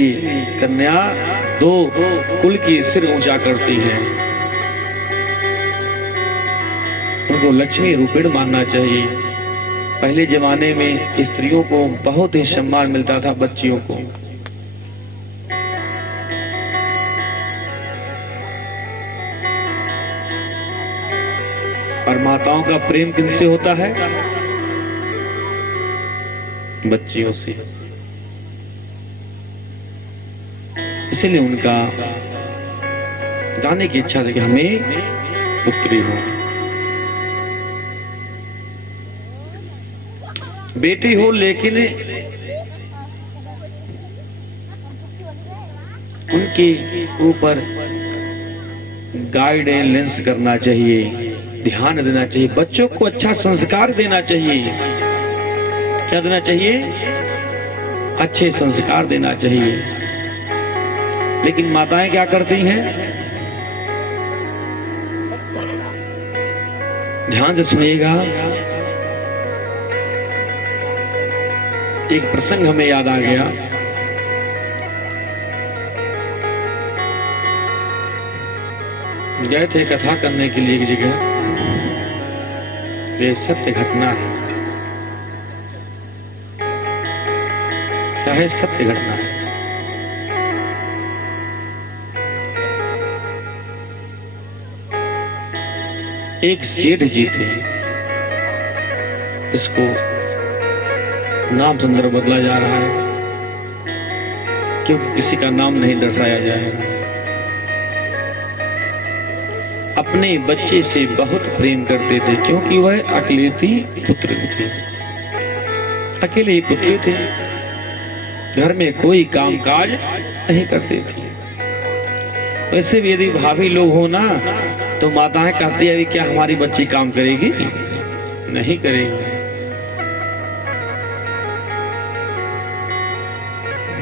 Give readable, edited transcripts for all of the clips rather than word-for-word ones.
कन्या दो कुल की सिर ऊंचा करती है, उनको लक्ष्मी रूपेण मानना चाहिए। पहले जमाने में स्त्रियों को बहुत ही सम्मान मिलता था, बच्चियों को। और माताओं का प्रेम किनसे होता है? बच्चियों से। इसलिए उनका गाने की इच्छा थी कि हमें पुत्री हो, बेटी हो, लेकिन उनके ऊपर गाइडेंस करना चाहिए, ध्यान देना चाहिए, बच्चों को अच्छा संस्कार देना चाहिए। क्या देना चाहिए? अच्छे संस्कार देना चाहिए। लेकिन माताएं क्या करती हैं? ध्यान से सुनिएगा, एक प्रसंग हमें याद आ गया। गए थे कथा करने के लिए एक जगह, ये सत्य घटना है। क्या है? सत्य घटना है। एक सेठ जी थे, इसको नाम संदर्भ बदला जा रहा है क्योंकि किसी का नाम नहीं दर्शाया जाएगा। अपने बच्चे से बहुत प्रेम करते थे क्योंकि वह अकेलेती पुत्र थे, अकेले ही पुत्र थे, घर में कोई कामकाज नहीं करते थे। वैसे भी यदि भाभी लोग हो ना तो माताएं कहती है क्या हमारी बच्ची काम करेगी? नहीं करेगी।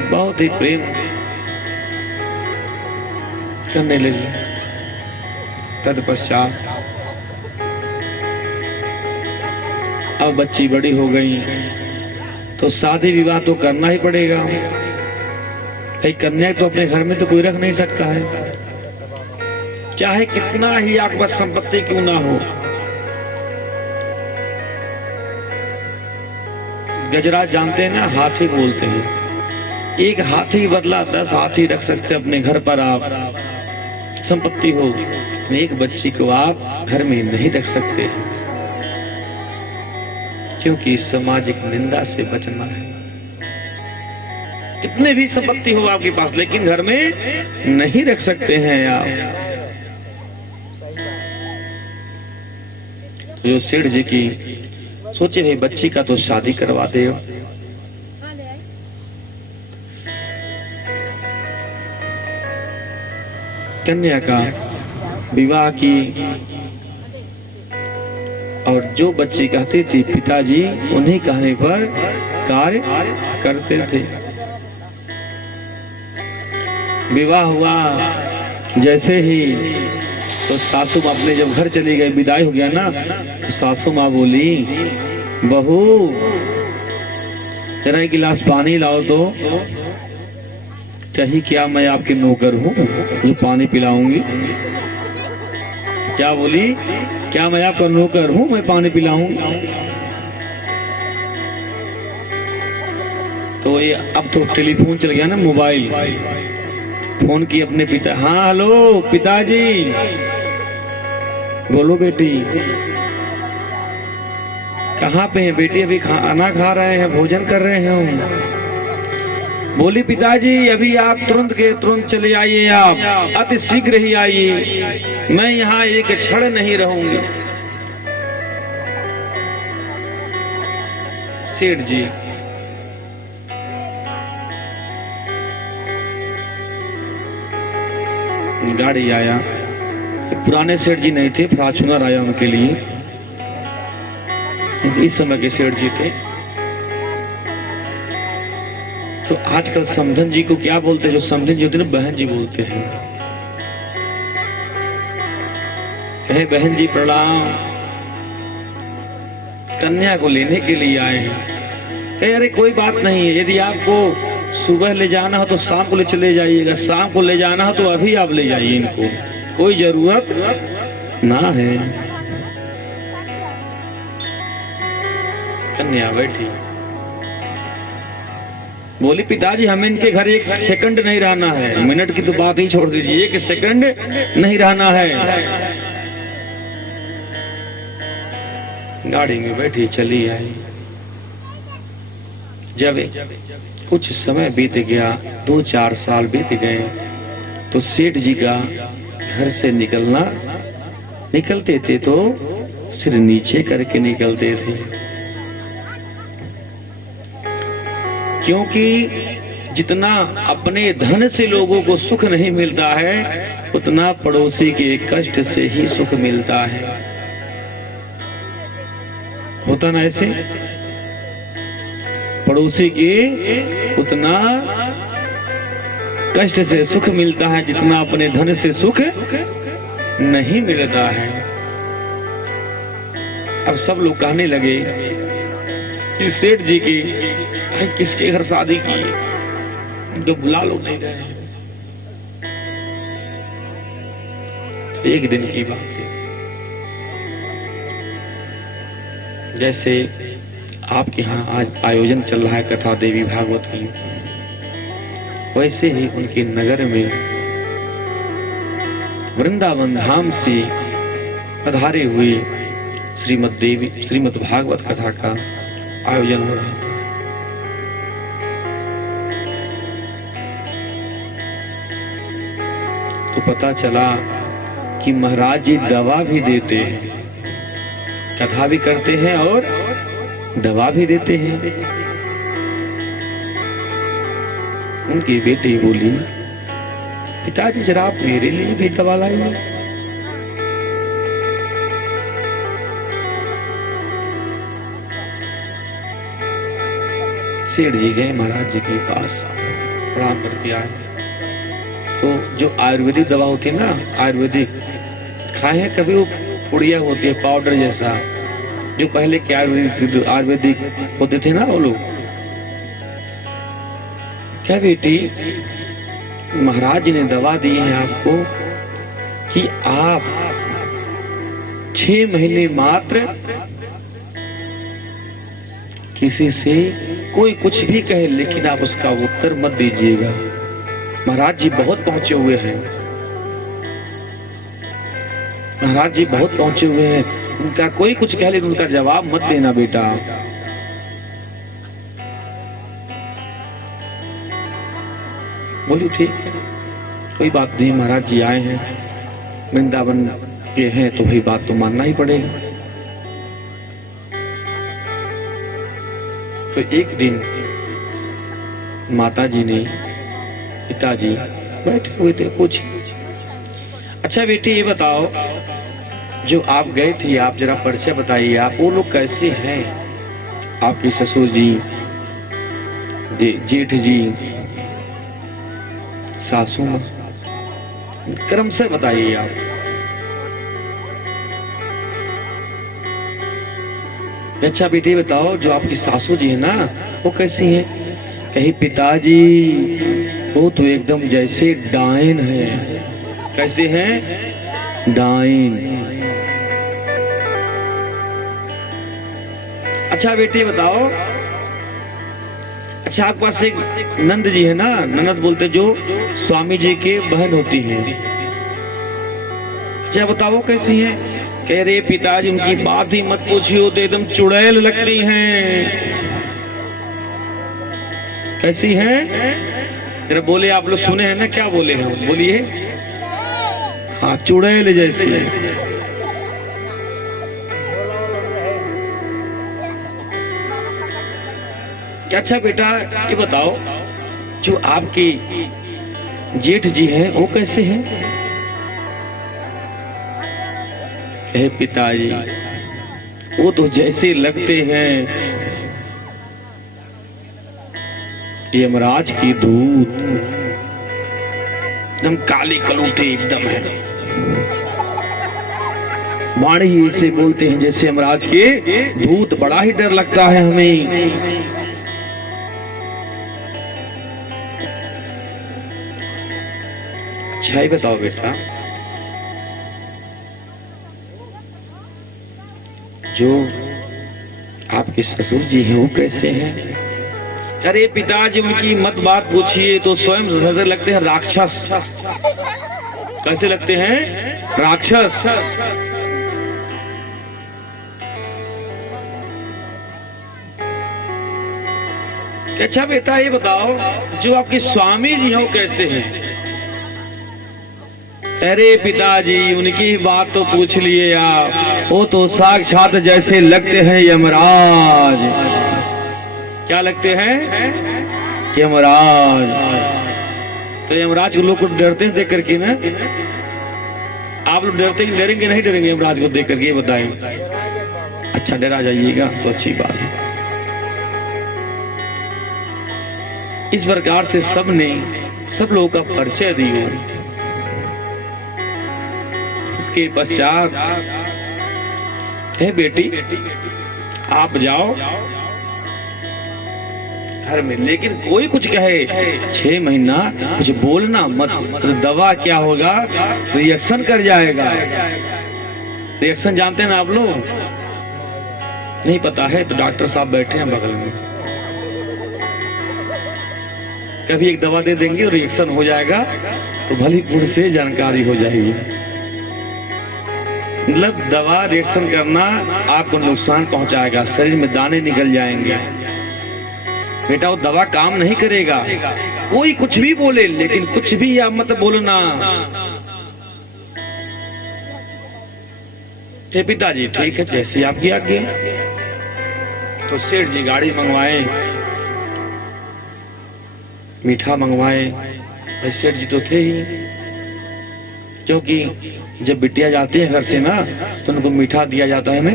बहुत ही प्रेम करने लगी। तत्पश्चात अब बच्ची बड़ी हो गई तो शादी विवाह तो करना ही पड़ेगा। एक कन्या तो अपने घर में तो कोई रख नहीं सकता है, चाहे कितना ही आपके पास संपत्ति क्यों ना हो। गजराज जानते हैं ना, हाथी बोलते हैं। एक हाथी बदला 10 हाथी रख सकते अपने घर पर आप, संपत्ति हो। एक बच्ची को आप घर में नहीं रख सकते क्योंकि सामाजिक निंदा से बचना है। कितने भी संपत्ति हो आपके पास, लेकिन घर में नहीं रख सकते हैं आप। जो सेठ जी की सोचे भाई बच्ची का तो शादी करवा दे। कन्या का विवाह की और जो बच्ची कहती थी पिताजी उन्हीं कहने पर कार्य करते थे। विवाह हुआ जैसे ही तो सासू माँ अपने जब घर चली गई, विदाई हो गया ना, तो सासू माँ बोली बहू जरा एक गिलास पानी लाओ तो। कही क्या मैं आपके नौकर हूँ जो पानी पिलाऊंगी? क्या बोली? क्या मैं आपका नौकर हूँ मैं पानी पिलाऊंगी? तो ये अब तो टेलीफोन चल गया ना, मोबाइल। फोन की अपने पिता, हाँ हेलो पिताजी, बोलो बेटी। कहाँ पे हैं बेटी? अभी खाना खा रहे हैं, भोजन कर रहे हैं। बोली पिताजी अभी आप तुरंत के तुरंत चले आइए, आप अति शीघ्र ही आइए, मैं यहाँ एक क्षण नहीं रहूंगी। सेठ जी गाड़ी आया, पुराने सेठ जी नहीं थे, फॉर्च्यूनर आया उनके लिए। इस समय के सेठ जी थे। तो आजकल समधन जी को क्या बोलते हैं? जो समधन जी होते हैं ना, बहन जी बोलते हैं। कहे बहन जी प्रणाम, कन्या को लेने के लिए आए हैं। कहे अरे कोई बात नहीं है, यदि आपको सुबह ले जाना हो तो शाम को ले चले जाइएगा, शाम को ले जाना हो तो अभी आप ले जाइए, इनको कोई जरूरत ना है। कन्या बैठी, बोली पिताजी हमें इनके घर एक सेकंड नहीं रहना है। मिनट की तो बात ही छोड़ दीजिए, एक सेकंड नहीं रहना है। गाड़ी में बैठी चली आई। जब कुछ समय बीत गया, 2-4 साल बीत गए, तो सेठ जी का घर से निकलते थे तो सिर नीचे करके निकलते थे, क्योंकि जितना अपने धन से लोगों को सुख नहीं मिलता है, उतना पड़ोसी के कष्ट से ही सुख मिलता है। होता ना ऐसे, पड़ोसी के उतना कष्ट से सुख मिलता है जितना अपने धन से सुख नहीं मिलता है। अब सब लोग कहने लगे कि सेठ जी की किसके घर शादी की, तो बुला लो नहीं रहे। एक दिन की बात है, जैसे आपके यहाँ आज आयोजन चल रहा है कथा देवी भागवत की, वैसे ही उनके नगर में वृंदावन धाम से पधारे हुए श्रीमद् भागवत कथा का आयोजन हो रहा था। तो पता चला कि महाराज जी दवा भी देते हैं, कथा भी करते हैं और दवा भी देते हैं। उनकी बेटी बोली, पिताजी जरा आप मेरे लिए भी दवा लाइए। सेठ जी गए महाराज जी के पास, प्रणाम करके आए। तो जो आयुर्वेदिक दवा होती है ना, आयुर्वेदिक खाए हैं कभी? वो पुड़िया होती है पाउडर जैसा, जो पहले के आयुर्वेदिक होते थे ना वो लोग। क्या बेटी, महाराज जी ने दवा दी है आपको कि आप 6 महीने मात्र किसी से कोई कुछ भी कहे, लेकिन आप उसका उत्तर मत दीजिएगा। महाराज जी बहुत पहुंचे हुए हैं, महाराज जी बहुत पहुंचे हुए हैं, उनका कोई कुछ कह ले तो उनका जवाब मत देना बेटा। बोली ठीक है, कोई बात नहीं, महाराज जी आए हैं, वृंदावन के हैं तो भाई बात तो मानना ही पड़ेगा। तो एक दिन माता जी ने पिताजी बैठे हुए थे, पूछे, अच्छा बेटी ये बताओ, जो आप गए थे, आप जरा परिचय बताइए, आप वो लोग कैसे हैं? आपके ससुर जी, जेठ जी, सासू मां, क्रम से बताइए आप। अच्छा बेटी बताओ, जो आपकी सासू जी है ना, वो कैसी हैं? कहीं पिताजी वो तो एकदम जैसे डायन है। कैसे हैं? डायन। अच्छा बेटी बताओ, अच्छा आपके पास एक नंद जी है ना, ननद बोलते जो स्वामी जी के बहन होती हैं। अच्छा बताओ कैसी हैं? कह रहे पिताजी उनकी बात ही मत पूछिए, तो एकदम चुड़ैल लगती हैं। कैसी हैं? जरा बोले, आप लोग सुने हैं ना, क्या बोले हैं? बोलिए। हाँ, चुड़ैल जैसी है। अच्छा बेटा ये बताओ, जो आपके जेठ जी हैं वो कैसे हैं? कहे पिताजी वो तो जैसे लगते हैं यमराज की दूत, एकदम काले कलूटे एकदम है, वाणी से बोलते हैं जैसे यमराज के दूत, बड़ा ही डर लगता है हमें। अच्छा ही बताओ बेटा, जो आपके ससुर जी हैं वो कैसे हैं? अरे पिताजी उनकी मत बात पूछिए, तो स्वयं से लगते हैं राक्षस। कैसे लगते हैं? राक्षस। अच्छा बेटा ये बताओ, जो आपके स्वामी जी हैं वो कैसे हैं? अरे पिताजी उनकी बात तो पूछ लिए आप, वो तो साक्षात जैसे लगते हैं यमराज। क्या लगते हैं? यमराज। तो यमराज को लोग डरते हैं देख करके ना? आप लोग डरेंगे नहीं डरेंगे यमराज को देख करके? ये बताएं। अच्छा डरा जाइएगा तो अच्छी बात है। इस प्रकार से सब लोगों का परिचय दिए। इसके पश्चात हे बेटी आप जाओ घर में, लेकिन कोई कुछ कहे 6 महीना कुछ बोलना मत, तो दवा क्या होगा, रिएक्शन कर जाएगा। रिएक्शन जानते हैं ना आप लोग? नहीं पता है तो डॉक्टर साहब बैठे हैं बगल में, कभी एक दवा दे देंगे और रिएक्शन हो जाएगा तो भली पूर्ण से जानकारी हो जाएगी। मतलब दवा रिएक्शन करना आपको नुकसान पहुंचाएगा, शरीर में दाने निकल जाएंगे। बेटा वो दवा काम नहीं करेगा। कोई कुछ भी बोले, लेकिन कुछ भी आप मत बोलना। पिताजी ठीक है जैसी आपकी आज्ञा। तो सेठ जी गाड़ी मंगवाए, मीठा मंगवाए। सेठ जी तो थे ही, क्योंकि जब बिटिया जाती है घर से ना तो उनको मीठा दिया जाता है ना।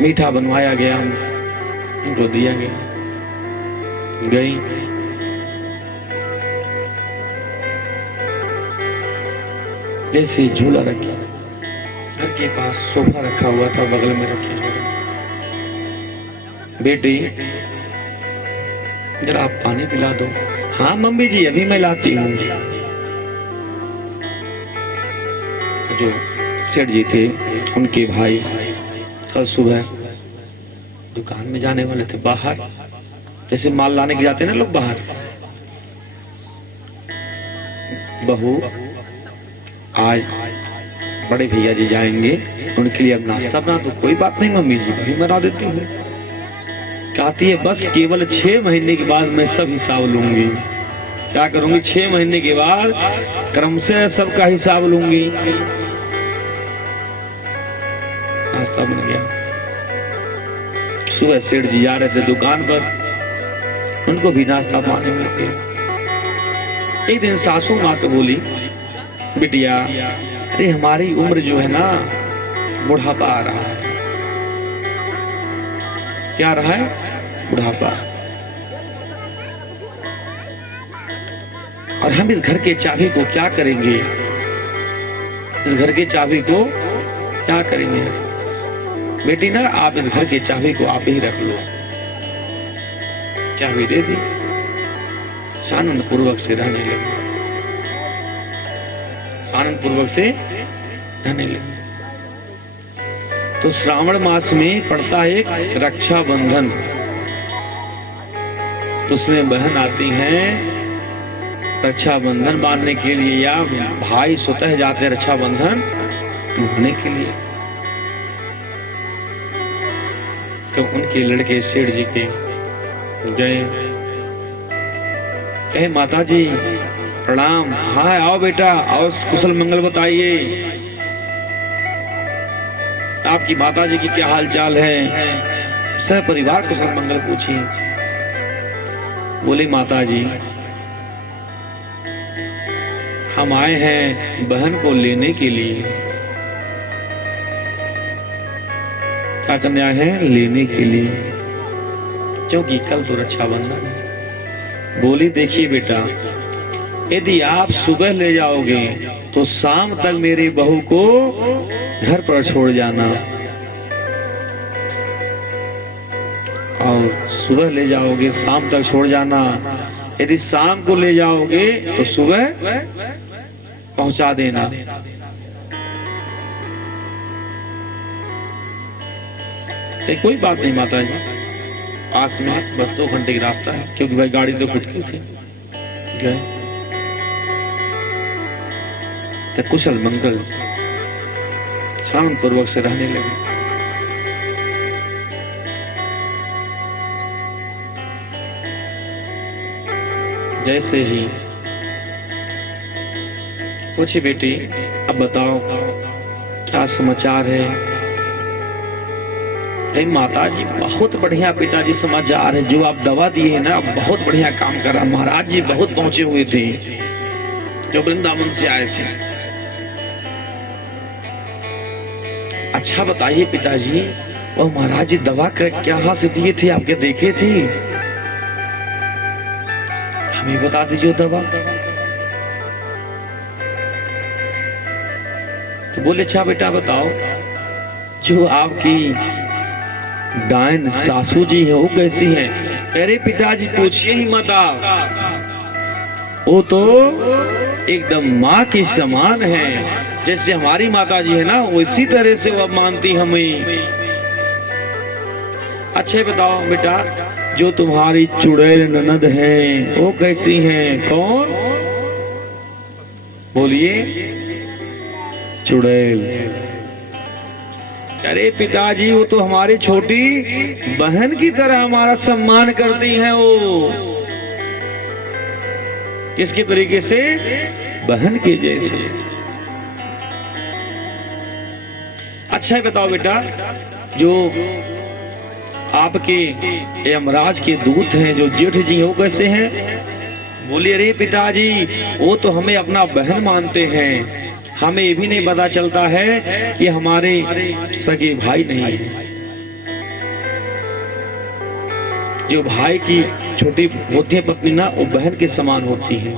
मीठा बनवाया गया, उनको दिया गया। गई जैसे झूला रखा, घर के पास सोफा रखा हुआ था, बगल में रखे झूला। बेटी जरा आप पानी पिला दो। हाँ मम्मी जी अभी मैं लाती हूँ। जो सेठ जी थे उनके भाई कल सुबह दुकान में जाने वाले थे, बाहर जैसे माल लाने के जाते हैं ना लोग बाहर। बहू आज बड़े भैया जी जाएंगे, उनके लिए अब नाश्ता बना दो। कोई बात नहीं मम्मी जी अभी बना देती हूँ। कहती है बस केवल 6 महीने के बाद मैं सब हिसाब लूंगी। क्या करूंगी? 6 महीने के बाद क्रम से सबका हिसाब लूंगी। नाश्ता बन गया। सुबह सेठ जी जा रहे थे दुकान पर, उनको भी नाश्ता पानी मिल गया। एक दिन सासू माँ को बोली, बिटिया अरे हमारी उम्र जो है ना बुढ़ापा आ रहा है। क्या आ रहा है? बुढ़ापा। और हम इस घर के चाबी को क्या करेंगे? इस घर के चाबी को क्या करेंगे? बेटी ना आप इस घर के चाबी को आप ही रख लो। चाबी दे दी, सानंद पूर्वक से रहने लगे। सानंद पूर्वक से रहने लगे। तो श्रावण मास में पड़ता है एक रक्षाबंधन। उसमें बहन आती हैं रक्षाबंधन बांधने के लिए, या भाई स्वतः जाते हैं रक्षाबंधन निभाने के लिए। तो उनके लड़के सेठ जी के गए, कहे माता जी प्रणाम। हाँ आओ बेटा आओ, कुशल मंगल बताइए, आपकी माता जी की क्या हाल चाल है? सब परिवार कुशल मंगल पूछिए। बोले माता जी हम आए हैं बहन को लेने के लिए। क्या करने आए हैं? लेने के लिए, क्योंकि कल तो रक्षाबंधन है। बोली देखिए बेटा, यदि आप सुबह ले जाओगे तो शाम तक मेरी बहू को घर पर छोड़ जाना, और सुबह ले जाओगे शाम तक छोड़ जाना, यदि शाम को ले जाओगे तो सुबह पहुंचा देना। कोई बात नहीं माता जी, पास में बस 2 घंटे का रास्ता है, क्योंकि भाई गाड़ी तो खुद की थी। गए तो कुशल मंगल शांत पूर्वक से रहने लगे। जैसे ही पूछी, बेटी अब बताओ क्या समाचार है? अरे माता जी बहुत बढ़िया पिताजी समाचार है, जो आप दवा दिए है ना बहुत बढ़िया काम कर रहा। महाराज जी बहुत पहुंचे हुए थे, जो वृंदावन से आए थे। अच्छा बताइए पिताजी, वो महाराज जी दवा क्या से दिए थे, आपके देखे थे? हमें बता दीजिए दवा। तो बोले अच्छा बेटा बताओ, जो आपकी डायन सासू जी है वो कैसी है? अरे पिताजी पूछिए ही मत आप, वो तो एकदम माँ के समान है। जैसे हमारी माता जी है ना उसी तरह से वो मानती हमें। अच्छा बताओ बेटा, जो तुम्हारी चुड़ैल ननद है वो कैसी हैं? कौन? बोलिए। चुड़ैल। अरे पिताजी वो तो हमारी छोटी बहन की तरह हमारा सम्मान करती हैं। वो किसके तरीके से? बहन के जैसे। अच्छा बताओ बेटा, जो आपके यमराज के दूत हैं, जो जेठ जी हैं, वो कैसे हैं? बोलिए। अरे पिताजी वो तो हमें अपना बहन मानते हैं, हमें ये भी नहीं पता चलता है कि हमारे सगे भाई नहीं है। जो भाई की छोटी होती है पत्नी ना, वो बहन के समान होती है।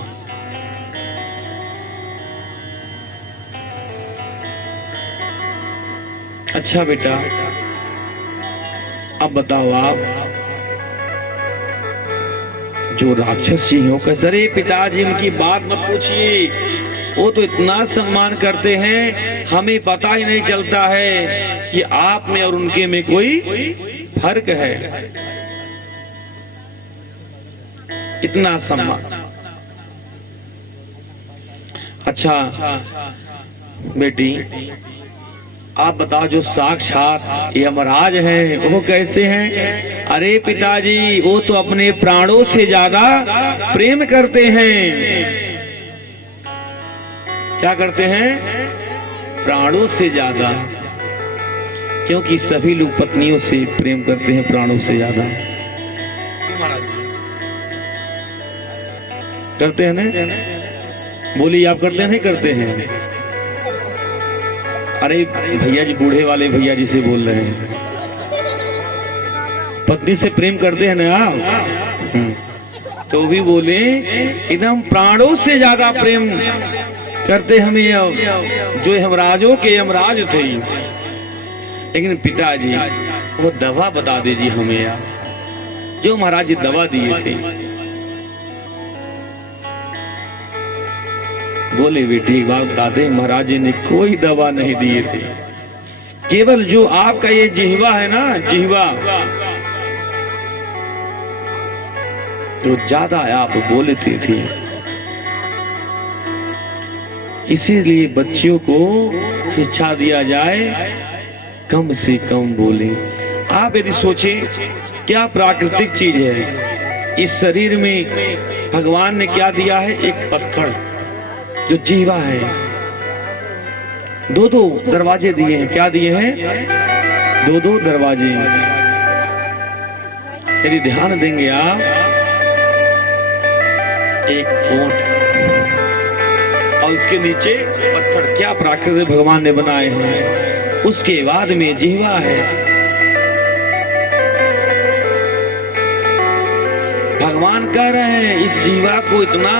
अच्छा बेटा अब बताओ आप, जो राक्षस जी हो कैसे? अरे पिताजी उनकी बात मत पूछिए, वो तो इतना सम्मान करते हैं, हमें पता ही नहीं चलता है कि आप में और उनके में कोई फर्क है। इतना सम्मान। अच्छा बेटी आप बताओ, जो साक्षात यमराज हैं वो कैसे हैं? अरे पिताजी वो तो अपने प्राणों से ज्यादा प्रेम करते हैं। क्या करते हैं? प्राणों से ज्यादा। क्योंकि सभी लोग पत्नियों से प्रेम करते हैं प्राणों से ज्यादा। करते हैं ना? बोलिए आप करते हैं नहीं करते हैं? अरे भैया जी, बूढ़े वाले भैया जी से बोल रहे हैं, पत्नी से प्रेम करते हैं ना आप? तो भी बोले एकदम प्राणों से ज्यादा प्रेम करते हमें, जो यमराजों के यमराज थे। लेकिन पिताजी वो दवा बता दीजिए हमें यार, जो महाराज जी दवा दिए थे। बोले बेटी एक बात बता दे, महाराज जी ने कोई दवा नहीं दिए थे, केवल जो आपका ये जिह्वा है ना, जिह्वा जो ज्यादा आप बोलते थे, इसीलिए बच्चियों को शिक्षा दिया जाए कम से कम बोले। आप यदि सोचें क्या प्राकृतिक चीज है इस शरीर में, भगवान ने क्या दिया है? एक पत्थर जो जीवा है। 2-2 दरवाजे दिए हैं। क्या दिए हैं? 2-2 दरवाजे। यदि ध्यान देंगे आप, एक ओंठ और उसके नीचे पत्थर, क्या प्राकृतिक भगवान ने बनाए हैं। उसके बाद में जीवा है। भगवान कह रहे हैं इस जीवा को इतना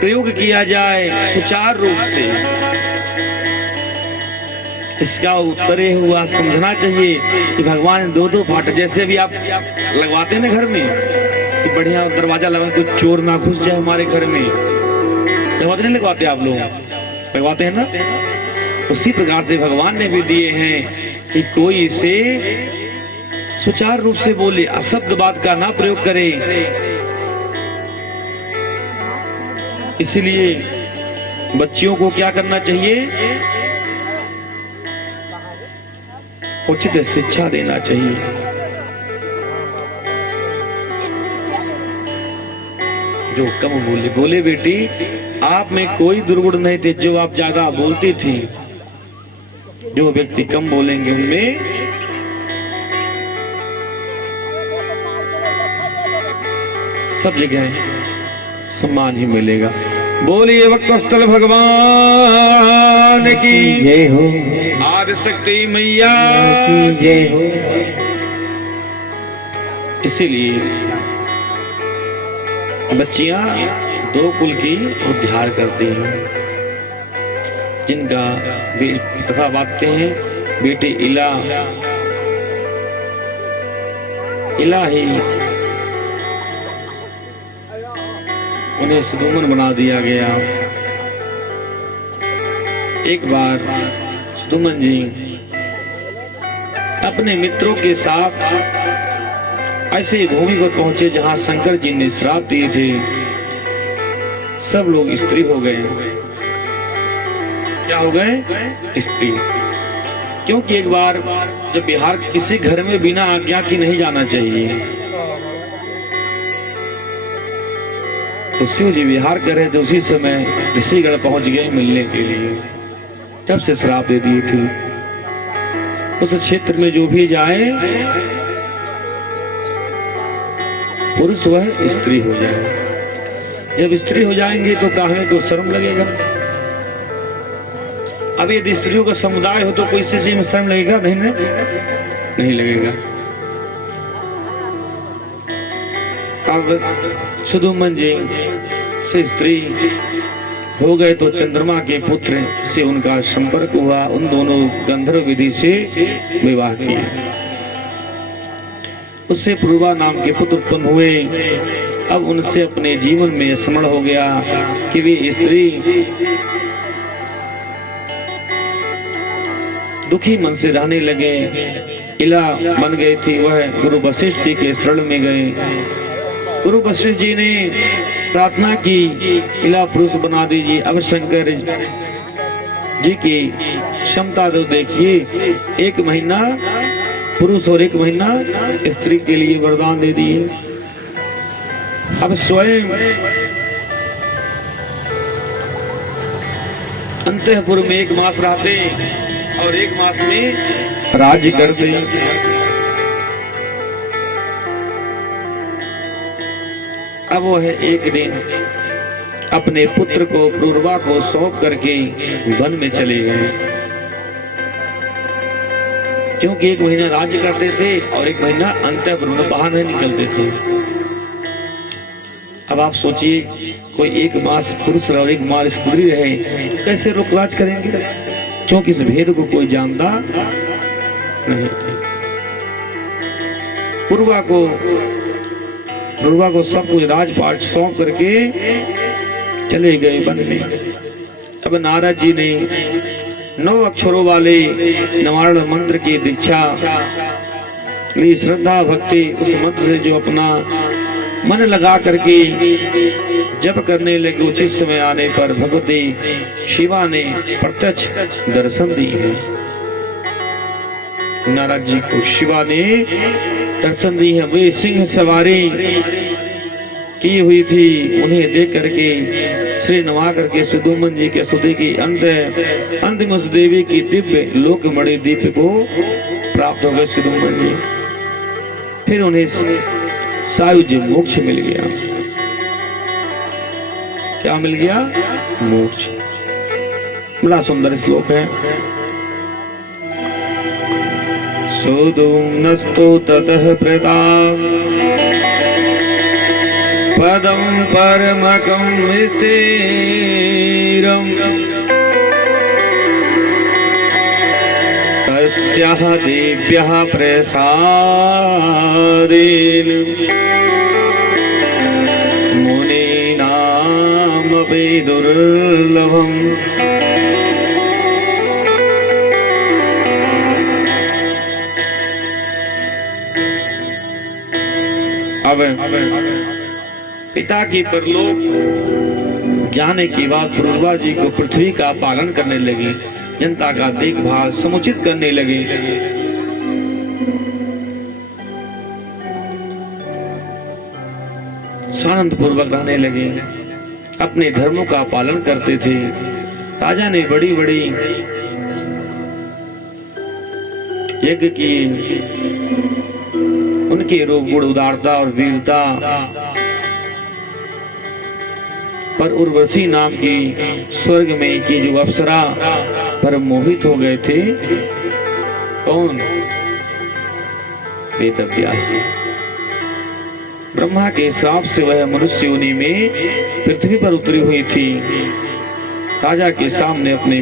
प्रयोग किया जाए सुचारू रूप से, इसका उत्तरे हुआ समझना चाहिए कि भगवान 2-2 फाटक, जैसे भी आप लगवाते हैं ना घर में, कि बढ़िया दरवाजा लगा, कोई चोर ना घुस जाए हमारे घर में। लगवाते नहीं लगवाते आप लोग? लगवाते हैं ना? उसी प्रकार से भगवान ने भी दिए हैं कि कोई इसे सुचारू रूप से बोले, अशब्द बात का ना प्रयोग करे। इसलिए बच्चियों को क्या करना चाहिए? उचित शिक्षा देना चाहिए। जो कम बोले, बोले बेटी आप में कोई दुर्गुण नहीं थे, जो आप ज्यादा बोलती थी। जो व्यक्ति कम बोलेंगे उनमें सब जगह सम्मान ही मिलेगा। बोलिए वक्षस्थल भगवान की जय हो, आदि शक्ति मैया की जय हो। इसीलिए बच्चियां दो कुल की उद्धार करती हैं, जिनका कथा बांटते हैं। बेटे इला ही उन्हें सुदुमन बना दिया गया। एक बार सुदुमन जी अपने मित्रों के साथ ऐसे भूमि पर पहुंचे जहां शंकर जी ने श्राप दिए थे। सब लोग स्त्री हो गए। क्या हो गए? स्त्री। क्योंकि एक बार जब बिहार किसी घर में बिना आज्ञा की नहीं जाना चाहिए। तो शिव जी विहार कर रहे थे, उसी समय ऋषिगढ़ पहुंच गए मिलने के लिए। जब से श्राप दे दिए थे, उस क्षेत्र में जो भी जाए पुरुष वह स्त्री हो जाए। जब स्त्री हो जाएंगे तो कहने को शर्म लगेगा। अब यदि स्त्रियों का समुदाय हो तो कोई किसी में शर्म लगेगा? नहीं लगेगा। अब सुदुमन जी से स्त्री हो गए तो चंद्रमा के पुत्र से उनका संपर्क हुआ। उन दोनों गंधर्व विधि से विवाह किया। उससे पूर्वा नाम के पुत्र उत्पन्न हुए। अब उनसे अपने जीवन में स्मरण हो गया कि वे स्त्री दुखी मन से रहने लगे। इला बन गई थी, वह गुरु वशिष्ठ जी के शरण में गए। गुरु वशिष्ठ जी ने प्रार्थना की, इला पुरुष बना दीजिए। अब शंकर जी की क्षमता तो देखिए, 1 महीना पुरुष और 1 महीना स्त्री के लिए वरदान दे दिए। अब स्वयं अंतःपुर में 1 मास रहते और 1 मास में राज्य करते। अब वो है एक दिन अपने पुत्र को पूर्वा को सौंप करके वन में चले गए। क्योंकि 1 महीना राज्य करते थे और 1 महीना अंतःपुर में बाहर नहीं निकलते थे। अब आप सोचिए, कोई 1 मास पुरुष रहे और 1 मास स्त्री रहे, कैसे रोकराज करेंगे? क्योंकि इस भेद को कोई जानता नहीं थे। पूर्वा को सब कुछ राजपाट सौंप करके चले गए वन में। अब नारद जी ने 9 अक्षरों वाले नवारण मंत्र की दीक्षा ली। श्रद्धा भक्ति उस मंत्र से जो अपना मन लगा करके जप करने लगे, उचित समय आने पर भगवती शिवा ने प्रत्यक्ष दर्शन दी है। नारद जी को शिवा ने दर्शन दी है। वे सिंह सवारी की हुई थी, उन्हें देख करके श्री नवा करके सुदुमन जी के सुधे की अंतिम उस देवी की दिव्य लोकमणि दीप को प्राप्त हो गए सुदुमन जी। फिर उन्हें सायुज्य मोक्ष मिल गया। क्या मिल गया? मोक्ष। बड़ा सुंदर श्लोक है। सुदुम्नस्तु ततः प्रदा पदं परमकं स्थिरं तस्याः देव्याः प्रसादेन पे दुर्लभम। अब पिता की परलोक जाने के बाद पूर्वा जी को पृथ्वी का पालन करने लगी, जनता का देखभाल समुचित करने लगे। आनंद पूर्वक रहने लगे, अपने धर्मों का पालन करते थे। राजा ने बड़ी बड़ी यज्ञ किए, उनके रूप गुण उदारता और वीरता पर उर्वशी नाम की स्वर्ग में की जो अप्सरा पर मोहित हो गए थे। कौन? वेदव्यास। ब्रह्मा के श्राप से वह मनुष्य योनि में पृथ्वी पर उतरी हुई थी। राजा के सामने अपने